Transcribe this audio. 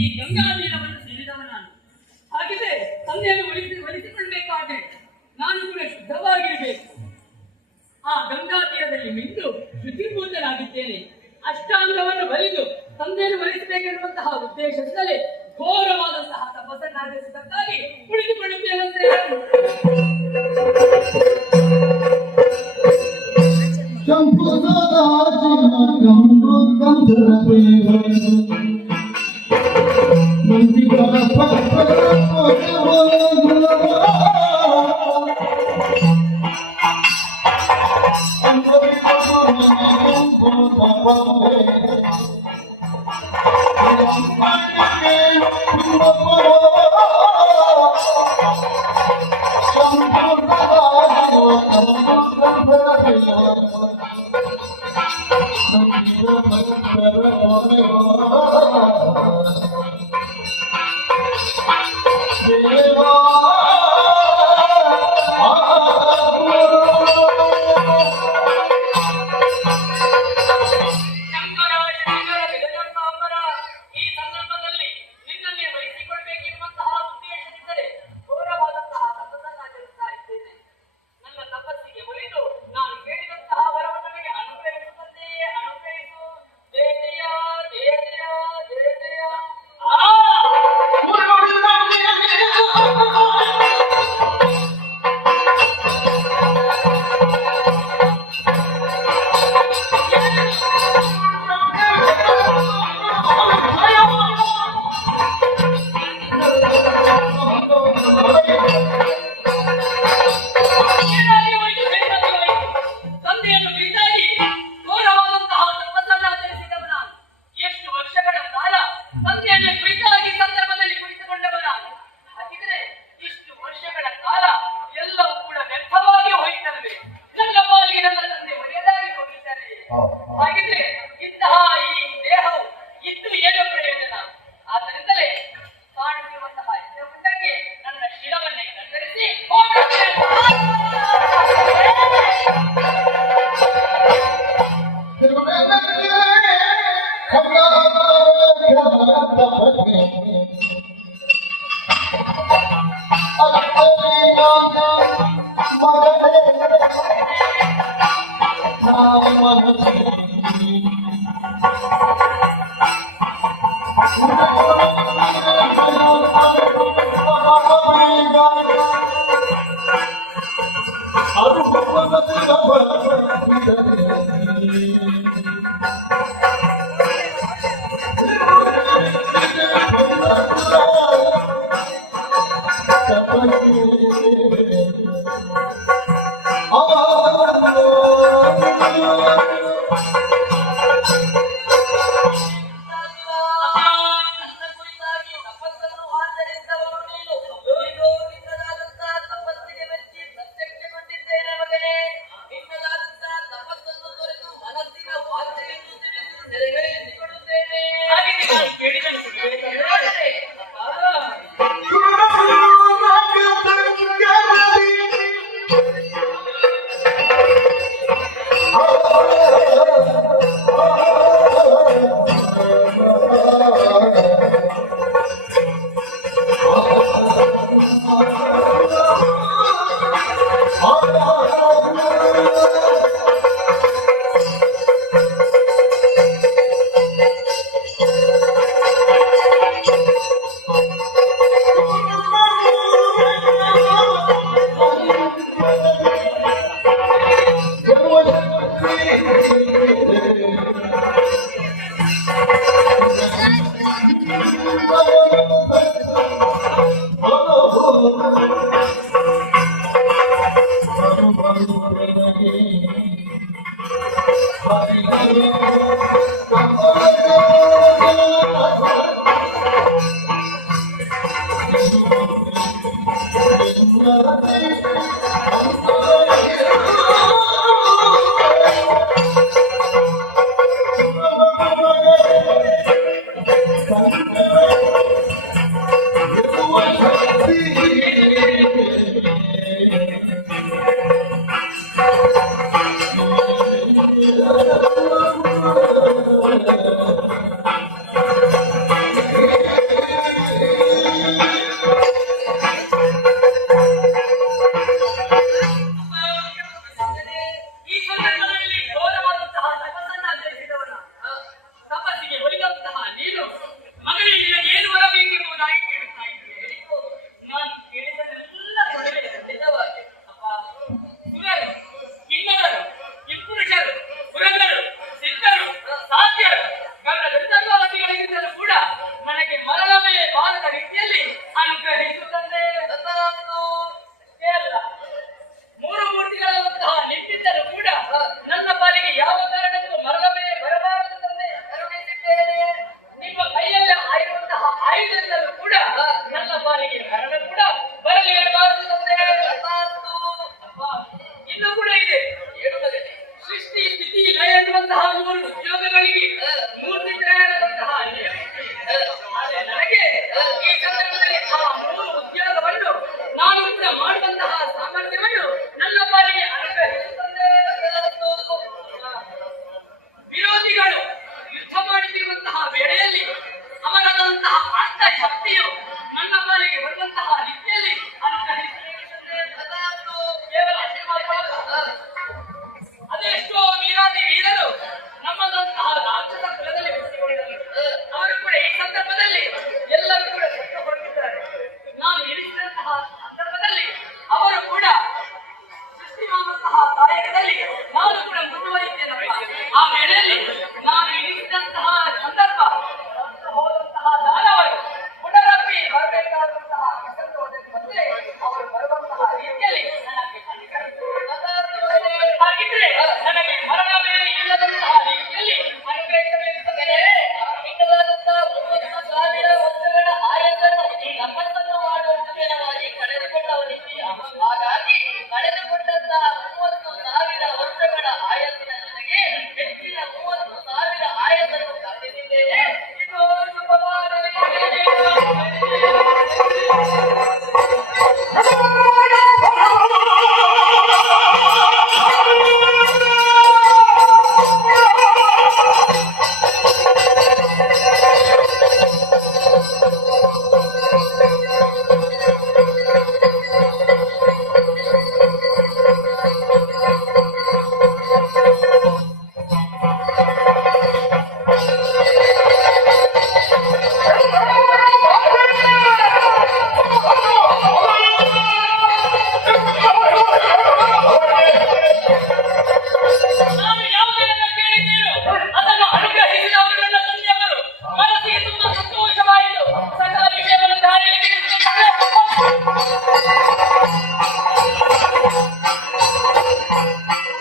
ಈ ಗಂಗಾ ನೀರವನ್ನು ಸೇರಿದವ ನಾನು. ಹಾಗಿದ್ರೆ ತಂದೆಯನ್ನು ಒಲಿಸಿಕೊಳ್ಳಬೇಕಾದ್ರೆ ನಾನು ಕೂಡ ಶುದ್ಧವಾಗಿರಬೇಕು. ಆ ಗಂಗಾ ತೀರದಲ್ಲಿ ಮಿಂದು ಶುದ್ಧೀಭೂತನಾಗಿದ್ದೇನೆ. ಅಷ್ಟಾಂಗವನ್ನು ಬಲಿದು ತಂದೆಯನ್ನು ಒಲಿಸಬೇಕೆನ್ನುವಂತಹ ಉದ್ದೇಶದಿಂದಲೇ ಘೋರವಾದಂತಹ ತಪಸ್ಸನ್ನಾಚರಿಸಿದ್ದಕ್ಕಾಗಿ ಕುಳಿತುಕೊಳ್ಳುತ್ತೇನಂತೆ. ಈ ಸಂದರ್ಭದಲ್ಲಿ ಘೋರವಾದಂತಹ ತಪಸ್ಸನ್ನ ಆಚರಿಸಿದವನ ತಪಸ್ಸಿಗೆ ಒಲಿದಂತಹ ನೀನು ಮಗನೇ ನಿನಗೆ ಏನು ಬರಬೇಕೆಂಬುದಾಗಿ ಕೇಳ್ತಾ ಇದ್ದೇನೆ. ನಾನು ಕೇಳಿದನೆಲ್ಲ ಕೊಡಲೇ ಖಂಡಿತವಾಗಿ ಅಪ್ಪ. ಸುರರು, ಕಿನ್ನರರು, ಕಿಂಪುರುಷರು, ಪುರಂಗರು, ಸಿದ್ಧರು, ಸಾಧ್ಯರು, ಗಂಧರ್ವಾದಿಗಳಿಗಿಂತಲೂ ಕೂಡ ನನಗೆ ಮರಣವೇ ಬಾರದ ರೀತಿಯಲ್ಲಿ ಅನುಗ್ರಹಿಸುತ್ತದೆ. ಅಲ್ಲ, ಮೂರು ಮೂರ್ತಿಗಳಂತಹ ನಿಮ್ಮಿದ್ದರೂ ಕೂಡ ನನ್ನ ಪಾಲಿಗೆ ಯಾವ ಕಾರಣಕ್ಕೂ ಮರಣವೇ ಬರಬಾರದು ತಂದೆ ಕರುಣಿಸಿದ್ದೇನೆ. ನಿಮ್ಮ ಕೈಯಲ್ಲಿ ಆಗಿರುವಂತಹ ಆಯುಧದಿಂದಲೂ ಕೂಡ ನನ್ನ ಪಾಲಿಗೆ ಮರಣ ಕೂಡ ಬರಲಿರಬಾರದು ತಂದೆ. ಅಪ್ಪ, ಇನ್ನೂ ಕೂಡ ಇದೆ. ಏನು ಮಗನೇ? ಸೃಷ್ಟಿ ಸ್ಥಿತಿ ಲಯ ಎನ್ನುವಂತಹ ಮೂರು ಯೋಗಗಳಿಗೆ